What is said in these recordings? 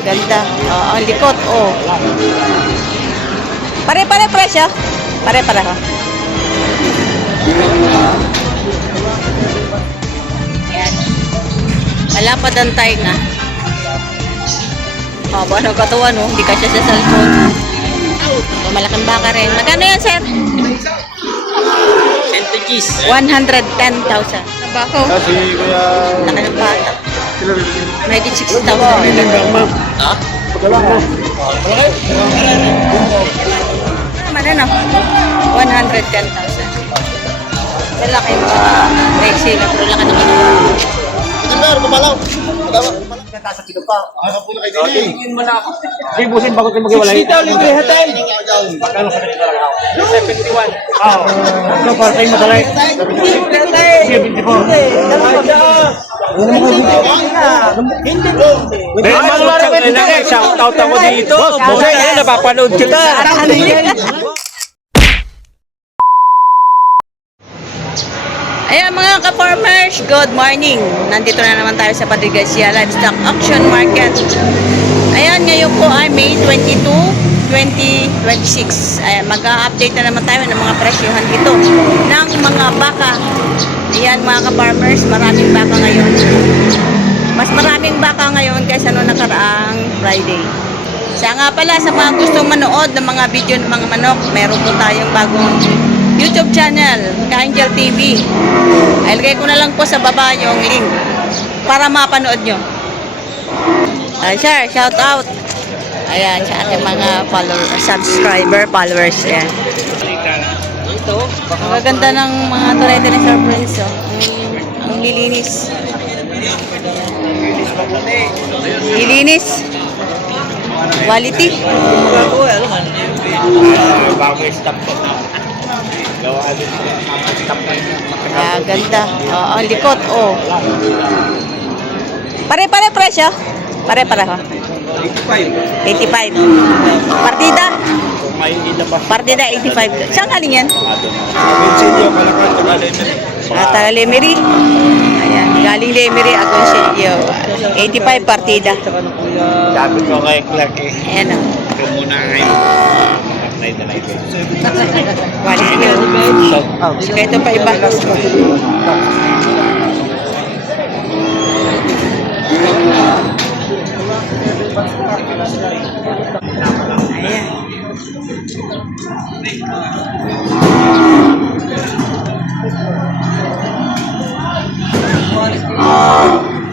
Ganda. Ang likot, oh. Pare-pare presyo. Pare-pareho. Ayan. Malapad ang tayo na. Haba ng katawan, oh. Hindi ka siya sa cellphone. Malaking baka rin. Magkano yan, sir? Centuries. 110,000. Bako. Kasi kaya... Laki ng bata. Maybe 60,000. Ha? Naman ano? 110,000. Malaki yung Rexy na. Pero laki naman yung Sir, kumalaw. Nasa kilo pa. Ano po na kayo din eh. Hindi busin bago kayo mag-iwalay. 60 libre hatay. Magkano sa kanila lang ako? 71. Oo. So, para kayo matalay. 74. Hindi po. Shout out ako dito. Boss, ayun, napapanood kita. Ayan mga ka-farmers, good morning. Nandito na naman tayo sa Padre Garcia Livestock Auction Market. Ayan, ngayon po ay May 22, 2026. Ayan, mag-update na naman tayo ng mga presyohan dito ng mga baka. Ayan mga ka-farmers, maraming baka ngayon. Mas maraming baka ngayon kaysa noong nakaraang Friday. Siya nga pala, sa mga gustong manood ng mga video ng mga manok, meron po tayong bagong YouTube channel, Ka-Angel TV. Ilagay ko na lang po sa baba yung link para mapanood nyo. Sir, shout out. Ayan, sa ating mga followers. Ayan. Ito, ang gaganda ng mga turete ni Sir Prince. Oh. Ang lilinis. Lilinis. Quality. Bago stop ko. Ganda. Ang likot, oh. Pare-pare presyo. Pare-pareho. 85. Partida. Partida 85. Saan galing yan? Taga Lemery. Ayan, galing Lemery, Agoncillo. 85 partida. Sabi ko kay Clark eh. Ayan, oh. Ito muna ngayon. Quality yun. Sige, ito pa iba. Ayan.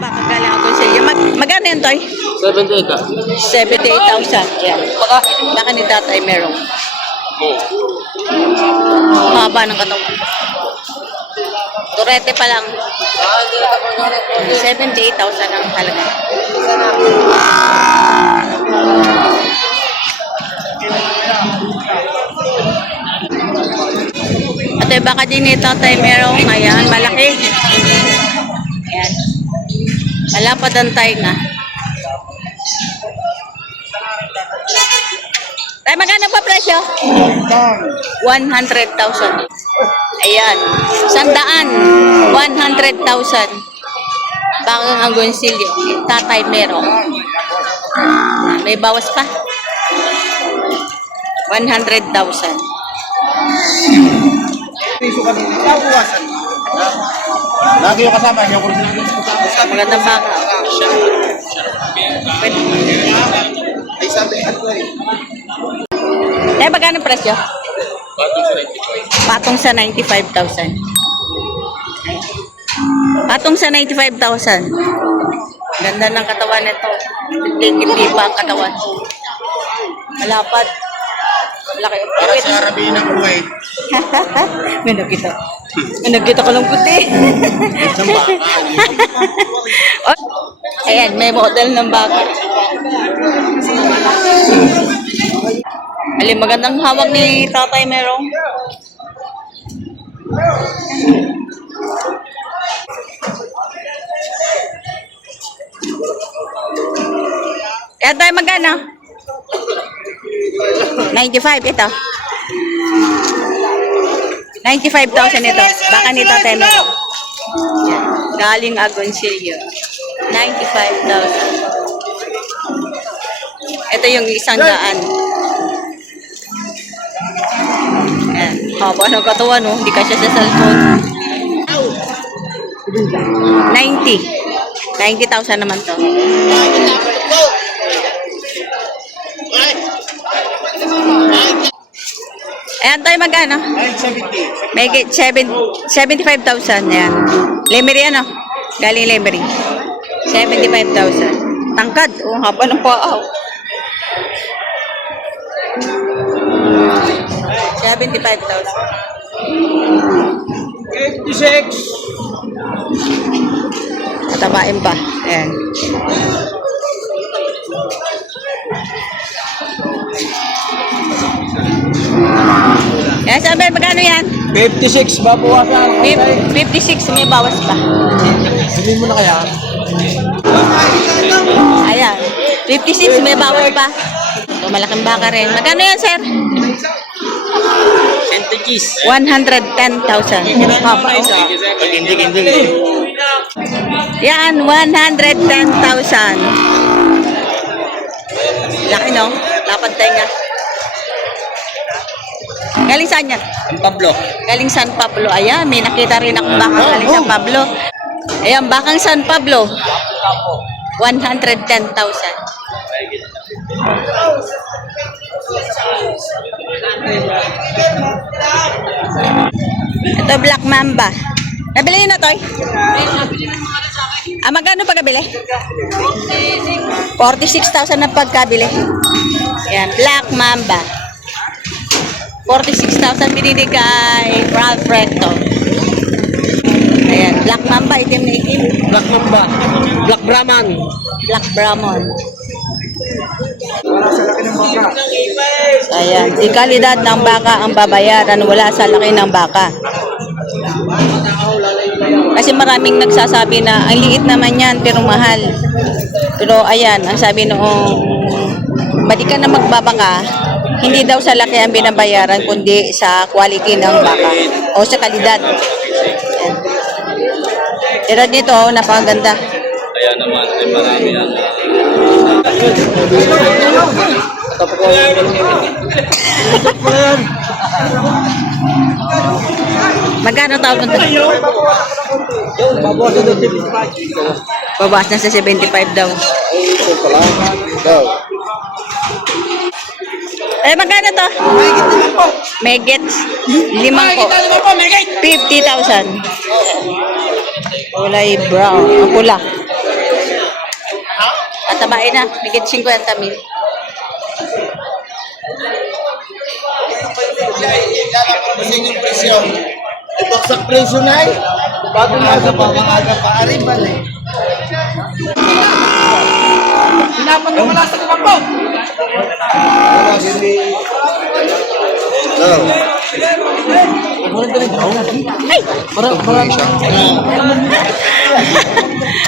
Baka galang ako sa iyo. Magkano yun, Toy? 78,000. Ayan. Baka ni tatay merong. Haba ng katawan. Turete pa lang. 78,000 ang halaga. At baka din ni tatay merong. Ayan, malaki. Ayan. Malapad ang tayo na. Tay, magkano pa presyo? 100,000. Ayan. 100,000. 100,000. Bakang Agoncillo. Tatay merong. May bawas pa. 100,000. Lagi yung kasama. Yung Magandang baka. ay sabi ano eh. Magkano presyo? Patong sa 95,000. Patong sa 95,000. Ganda ng katawan nito. Hindi pa ang katawan. Malapad. Malaki. Para sa Arabi ng Kuwait. May nakita ko lang puti. Oh, ayan, may model ng baka. Alin, magandang hawak ni tatay merong. Kaya tayo magkano? 95 ito. 95,000 ito. Baka ni tatay merong. Galing Agoncillo. 95,000. Ito yung 100. Ayan. Haba ng katawan, no? Hindi kasya sa cellphone. 90. 90,000 naman to. Ayan tayo magkano? 970. May 75,000 yan. Lemery ano? Galing Lemery. 75,000. Tangkad. Oh, haba ng paa. 75,000. 86. Tatabain pa. Ayan. Ayan, sabi, magkano yan? 56, babawasan. 56, may bawas pa. Sabihin mo na kaya? Ayan. 56, may bawas pa. Ito, malaking baka rin. Magkano yan, sir? 110,000. Haba, oh. Yan, 110,000. Laki, no? Lapad tenga. Galing saan yan? Pablo. Galing San Pablo. Ayan, may nakita rin akong bakang galing San Pablo. Ayan, bakang San Pablo. 110,000. Ito, Black Mamba. Nabili yun na, Toy? Ah, magkano pagkabili? 46,000 na pagkabili. Ayan, Black Mamba. 46,000 binili kay Ralph Recto. Ayan, Black Mamba, itim na itim. Black Mamba. Black Brahman. Black Brahman. Ayan, di kalidad ng baka ang babayaran, wala sa laki ng baka. Kasi maraming nagsasabi na ang liit naman yan pero mahal. Pero ayan, ang sabi noong badi ka na magbabaka, hindi daw sa laki ang binabayaran kundi sa quality ng baka o sa kalidad. Ayan. Pero dito, napakaganda. Kaya naman, ay marami ang Magkano tawag nito? Babawas na sa 75 daw. Eh, magkano to? Megets. 5 po. 50,000. Kulay brown. Ang pula. At tabain na. Megets 50,000. Yung presyo. Ibaksak presyo na eh. Bago maaga pa, maaga pa. Ariban eh. Pinapan mo mula sa kampo.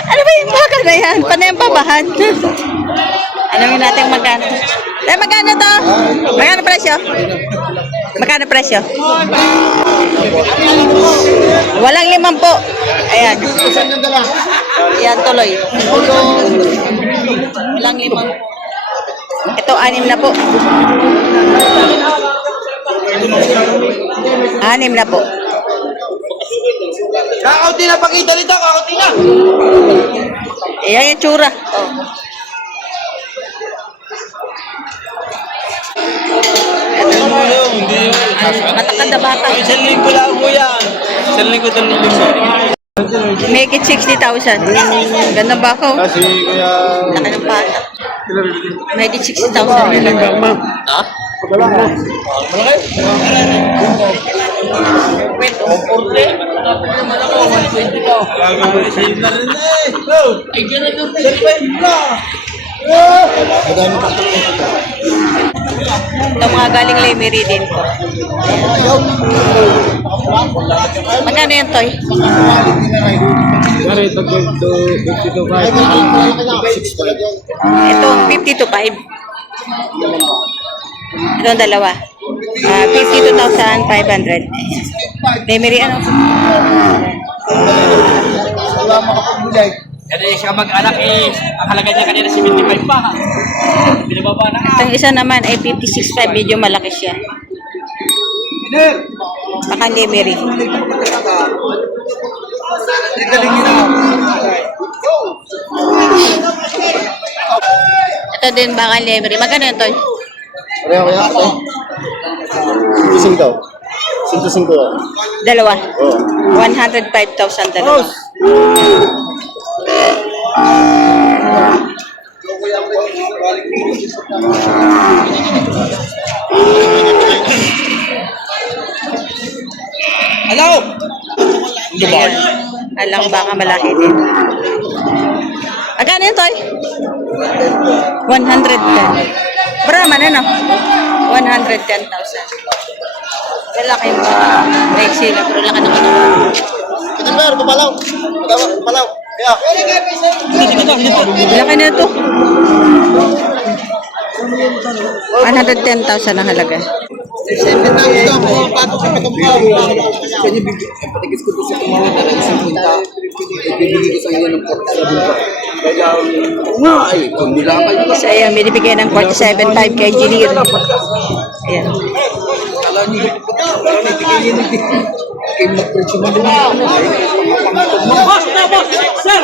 Ano ba yung baka na yan? Paano yung babahan? Alamin natin magkano. Eh, magkano to? Magkano presyo? Magkano presyo? Walang 5 po. Ayan. Ayan, tuloy. Walang 5 po. Ito, 6 na po. 6 na po. Kakauti na pakita nito, kakauti na. Ayan yung tsura. Oh. Matakad na bata. Isang linggo lang mo yan. Isang linggo, 2 linggo. Make it 60,000. Ganda ba ako? Kasi kuya... Laki ng bata. Make it 60,000. Ha? Ito mga galing Lemery din po. Magkano yan, Toy? Ito, 50 to 5. Ito ang dalawa. 52,500. Lemery, ano? Wala makapagulay. Kasi siya mag-anak ang halaga niya kanina 75 pa. Binababa na nga. Itong isa naman ay 56.5, medyo malaki siya. Baka Lemery. Ito din baka Lemery. Magkano ito? Kaya ito. Gising daw. 105. Dalawa. Oo. 105,000 dalawa. Hello! Ayan. Alang baka malaki din. Agano yun, Toy? 110. Brahman, ano? 110,000. Lalaki yung red sila, pero laki ng katawan. Ito ba? Palaw. Palaw. Kaya. Laki na ito. 110,000 ang halaga. 7,000 daw po. Pato sa pagkabaw. Kanya bibigyan. Patigis ko po sa tumawag na ng 50. Ibibigay ko sa inyo ng 47 pa. Kaya nga ay, kung nila kayo. So, ayan, binibigyan ng 47.5 kay Engineer. Ayan. Kala niyo, bigay niyo ng kay mag-presyo mo din. Boss na, boss! Sir!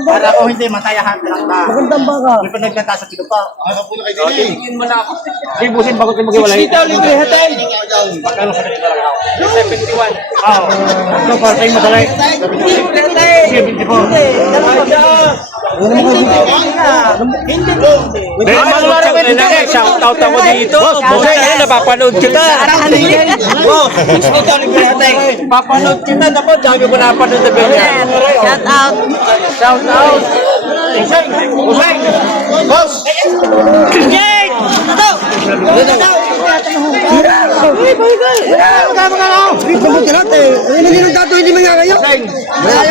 Para ko hindi matayahan lang ba? Magandang baka. May panaglanta sa pinupa. Ano po na kayo din? Tingin mo na ako. Libusin bago kayo mag-iwalay. 60 daw, libre hotel. Magkano sa kanila talaga ako? 71. Oo. Ito para tayong madalay. 74. Hindi, shout out ako dito. Boss, napapanood kita. Boss, 60 daw, libre hotel. Papanood kita. Dapat dami ko napanood na ganyan. Shout out. Shout out. Usay. Boss!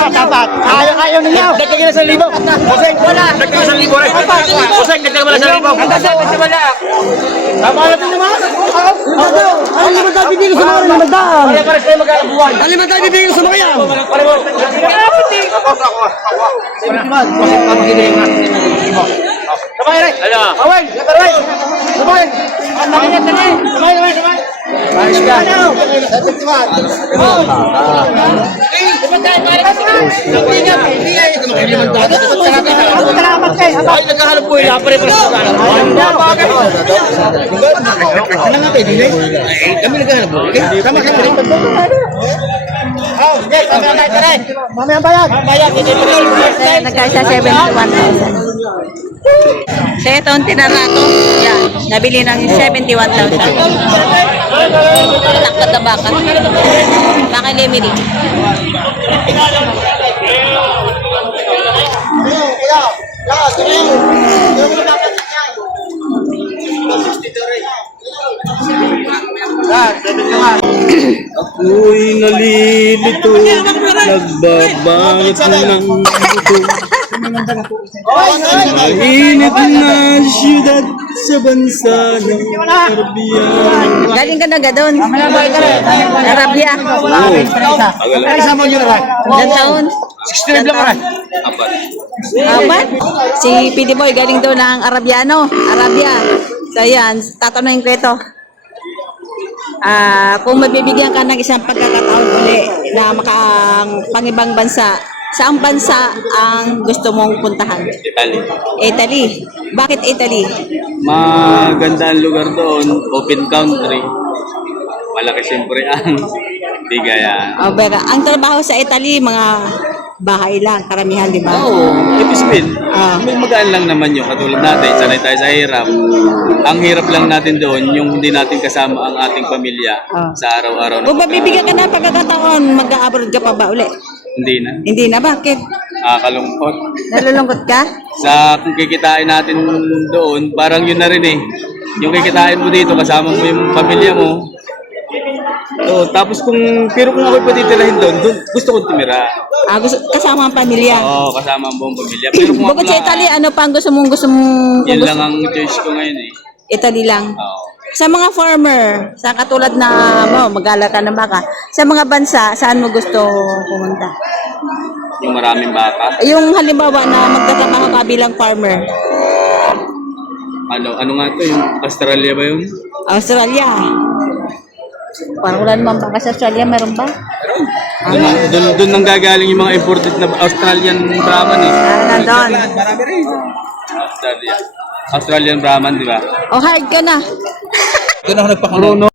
Dapat. Ayaw ninyo. Dagdagan na sa libo. Bossing, wala. Dagdagan sa libo rin. Bossing, dagdagan mo na sa libo. Wala. Tama na din naman. Ano naman tayo bibigyan sa mga namadaan? Pare-pares tayo mag-alabuhan. Ano naman tayo bibigyan sa mga yan? Pare-pares. Sabay rin. Ano? Away. Sabay. Sabay. Sabay. Sabay. Sabay. Sabay. Ayos ka. Ay, naghahanap po yun. Pare-pares tayo mag-alabuhan. Ano nga tayo, Dinay? Kami naghahanap mo. Tama ka rin. Mamaya bayad. Nagkasya 71,000. So, ito ang tinarato. Yan. Nabili ng 71,000. Takad na bakat. Baka Lemery. Ako'y nalilito, nagbabangot ng buto. Mainit na siyudad sa bansa ng Caribbean. Galing ka na gadon. Arabia. Isa mo yun, Ray. Ilan taon? 69 lang ka. Apat? Si PD Boy galing daw ng Arabiano. Arabia. So yan, tatanungin ko ito. Kung mabibigyan ka ng isang pagkakataon uli na makang pangibang bansa, saang bansa ang gusto mong puntahan? Italy. Italy. Bakit Italy? Maganda ang lugar doon, open country. Malaki siyempre ang bigayan. O, baka, ang trabaho sa Italy, mga bahay lang, karamihan, di ba? Oo, ibig sabihin, Ah. may magaan lang naman yung katulad natin, sanay tayo sa hirap. Ang hirap lang natin doon, yung hindi natin kasama ang ating pamilya Ah. sa araw-araw. Kung mabibigyan ka ng pagkakataon, mag-abroad ka pa ba uli? Hindi na. Hindi na, bakit? Nakakalungkot. Nalulungkot ka? Sa kung kikitain natin doon, parang yun na rin eh. Yung kikitain mo dito, kasama mo yung pamilya mo, Oo, tapos pero kung ako'y patitirahin doon, gusto kong tumira. Kasama ang pamilya. Oo, kasama ang buong pamilya. Pero kung Bukod ako sa lang, Italy, ano pa ang gusto mong yan lang ang choice ko ngayon eh. Italy lang. Oo. Sa mga farmer, sa katulad na mag-alata ng baka, sa mga bansa, saan mo gusto pumunta? Yung maraming baka. Yung halimbawa na magtatrabaho ka bilang farmer, Ano nga to? Yung Australia ba yun? Australia. Parang wala namang baka sa Australia, meron ba? Doon nang gagaling yung mga imported na Australian Brahman eh. Nandun. Australian Brahman, di ba? O, hard ka na. Doon ako nagpakulo.